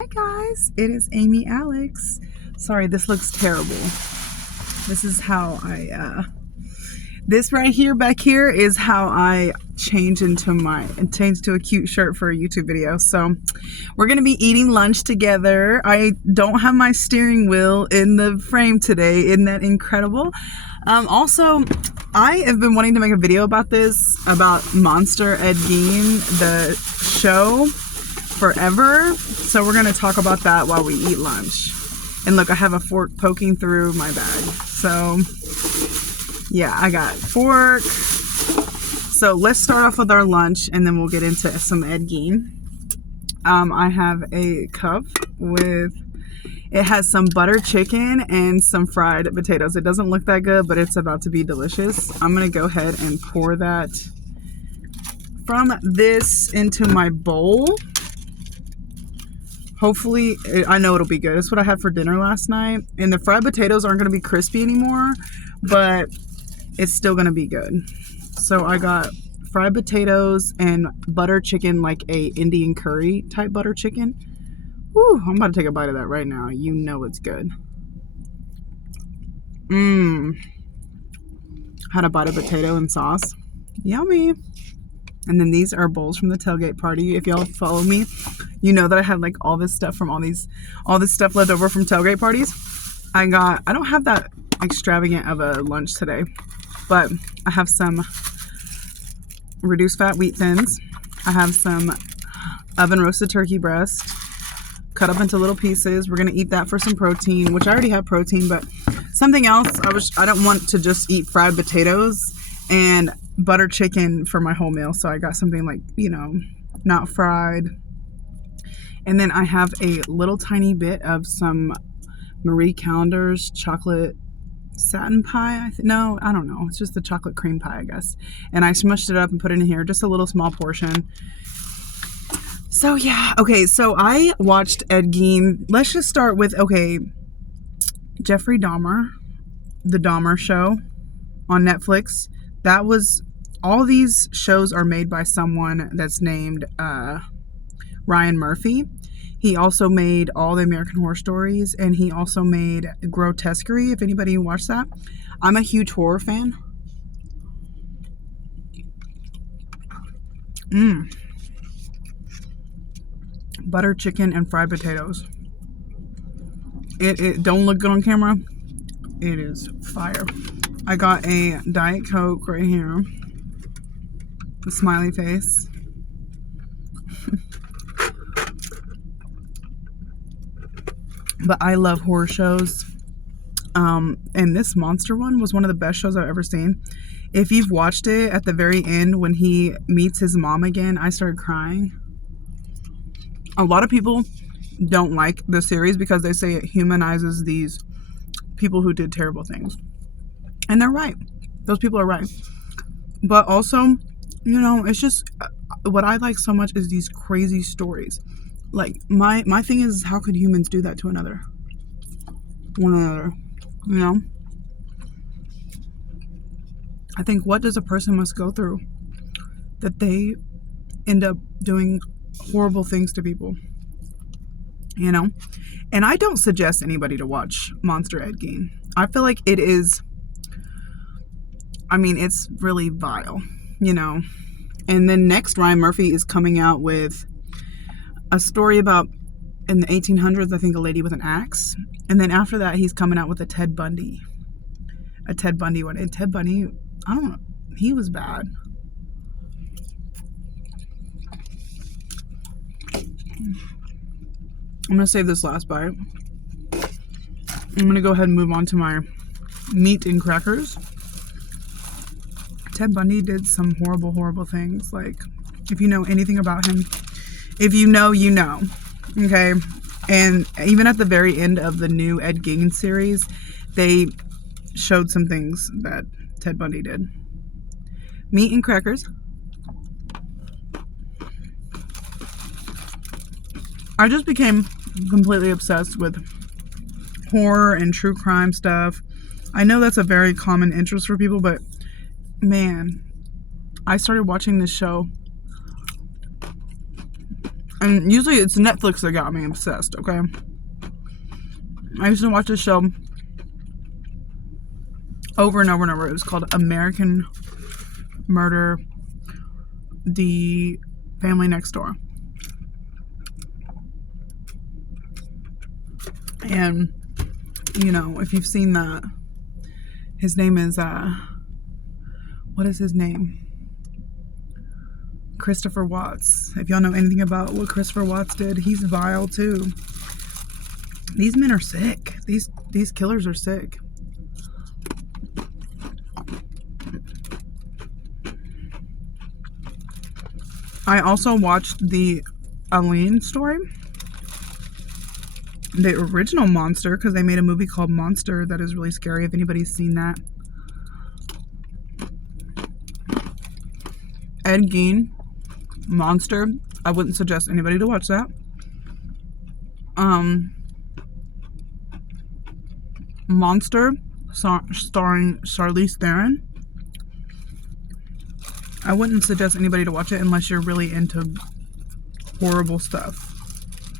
Hi guys, it is Amy Alex. Sorry, this looks terrible. This is how this right here back here is how I change to a cute shirt for a YouTube video. So we're gonna be eating lunch together. I don't have my steering wheel in the frame today. Isn't that incredible? Also, I have been wanting to make a video about Monster Ed Gein, the show, forever. So we're gonna talk about that while we eat lunch. And look, I have a fork poking through my bag. So yeah, I got fork. So let's start off with our lunch and then we'll get into some Ed Gein. I have a cup it has some butter chicken and some fried potatoes. It doesn't look that good, but it's about to be delicious. I'm gonna go ahead and pour that from this into my bowl. Hopefully, I know it'll be good. That's what I had for dinner last night. And the fried potatoes aren't going to be crispy anymore, but it's still going to be good. So I got fried potatoes and butter chicken, like a Indian curry type butter chicken. Woo, I'm about to take a bite of that right now. You know it's good. Had a bite of potato and sauce. Yummy. And then these are bowls from the tailgate party. If y'all follow me, you know that I had like all this stuff left over from tailgate parties. I don't have that extravagant of a lunch today, but I have some reduced fat wheat thins. I have some oven roasted turkey breast cut up into little pieces. We're going to eat that for some protein, which I already have protein, but something else. I don't want to just eat fried potatoes and butter chicken for my whole meal, so I got something like, not fried. And then I have a little tiny bit of some Marie Callender's chocolate satin pie. No, I don't know, it's just the chocolate cream pie, I guess, and I smushed it up and put it in here, just a little small portion. So yeah, okay, so I watched Ed Gein. Let's just start with, Jeffrey Dahmer, the Dahmer Show on Netflix. That was, all these shows are made by someone that's named Ryan Murphy. He also made all the American Horror Stories, and he also made Grotesquerie, if anybody watched that. I'm a huge horror fan. Butter chicken and fried potatoes. It don't look good on camera. It is fire. I got a Diet Coke right here. The smiley face. But I love horror shows. And this monster one was one of the best shows I've ever seen. If you've watched it, at the very end when he meets his mom again, I started crying. A lot of people don't like the series because they say it humanizes these people who did terrible things. And they're right. Those people are right. But also, it's just, what I like so much is these crazy stories. Like, my thing is, how could humans do that to one another? I think, what does a person must go through that they end up doing horrible things to people? And I don't suggest anybody to watch Monster Ed Gein. I feel like it is, it's really vile, And then next, Ryan Murphy is coming out with a story about, in the 1800s, I think, a lady with an axe. And then after that, he's coming out with a Ted Bundy one. And Ted Bundy, I don't know, he was bad. I'm going to save this last bite. I'm going to go ahead and move on to my meat and crackers. Ted Bundy did some horrible, horrible things. Like, if you know anything about him, if you know, you know. Okay? And even at the very end of the new Ed Gein series, they showed some things that Ted Bundy did. Meat and crackers. I just became completely obsessed with horror and true crime stuff. I know that's a very common interest for people, but man, I started watching this show And usually it's Netflix that got me obsessed, okay? I used to watch this show over and over and over. It was called American Murder, The Family Next Door. And, you know, if you've seen that, his name is, what is his name? Christopher Watts. If y'all know anything about what Christopher Watts did, he's vile too. These men are sick. These killers are sick. I also watched the Aline story. The original Monster, because they made a movie called Monster that is really scary if anybody's seen that. Ed Gein, Monster. I wouldn't suggest anybody to watch that. Monster, starring Charlize Theron. I wouldn't suggest anybody to watch it unless you're really into horrible stuff,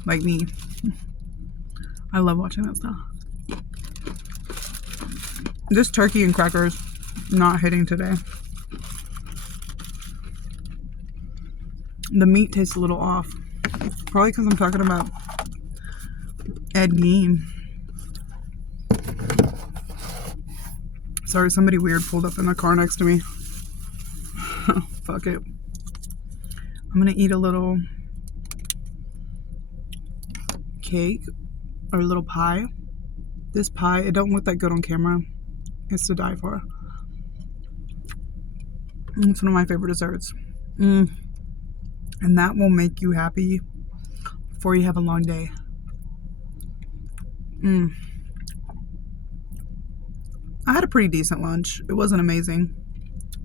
like me. I love watching that stuff. This turkey and crackers not hitting today. The meat tastes a little off. Probably because I'm talking about Ed Gein. Sorry, somebody weird pulled up in the car next to me. Fuck it. I'm gonna eat a little cake or a little pie. This pie, it don't look that good on camera. It's to die for. It's one of my favorite desserts. And that will make you happy before you have a long day. I had a pretty decent lunch. It wasn't amazing.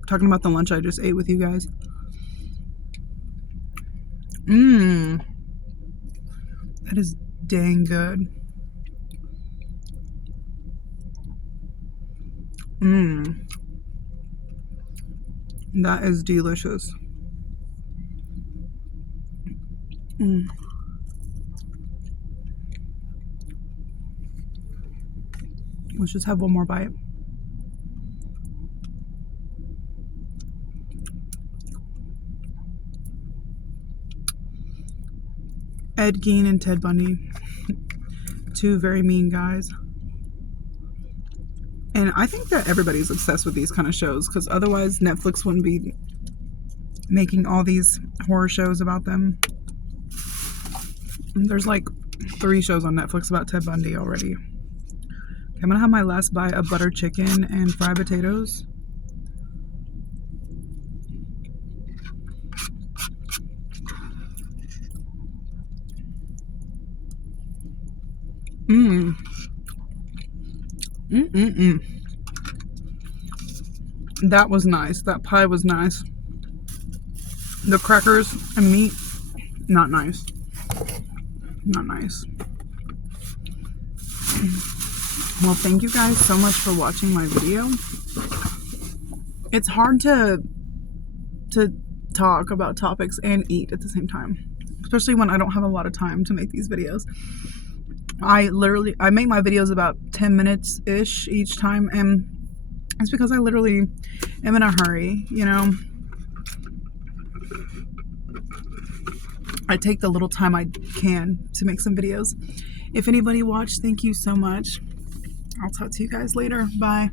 Talking about the lunch I just ate with you guys. That is dang good. That is delicious. Let's just have one more bite. Ed Gein and Ted Bundy. Two very mean guys. And I think that everybody's obsessed with these kind of shows, because otherwise Netflix wouldn't be making all these horror shows about them. And there's like 3 shows on Netflix about Ted Bundy already. Okay, I'm gonna have my last bite of butter chicken and fried potatoes. That was nice. That pie was nice. The crackers and meat, not nice. Not nice. Well, thank you guys so much for watching my video. It's hard to talk about topics and eat at the same time, especially when I don't have a lot of time to make these videos. I make my videos about 10 minutes ish each time, and it's because I literally am in a hurry, you know. I take the little time I can to make some videos. If anybody watched, thank you so much. I'll talk to you guys later. Bye.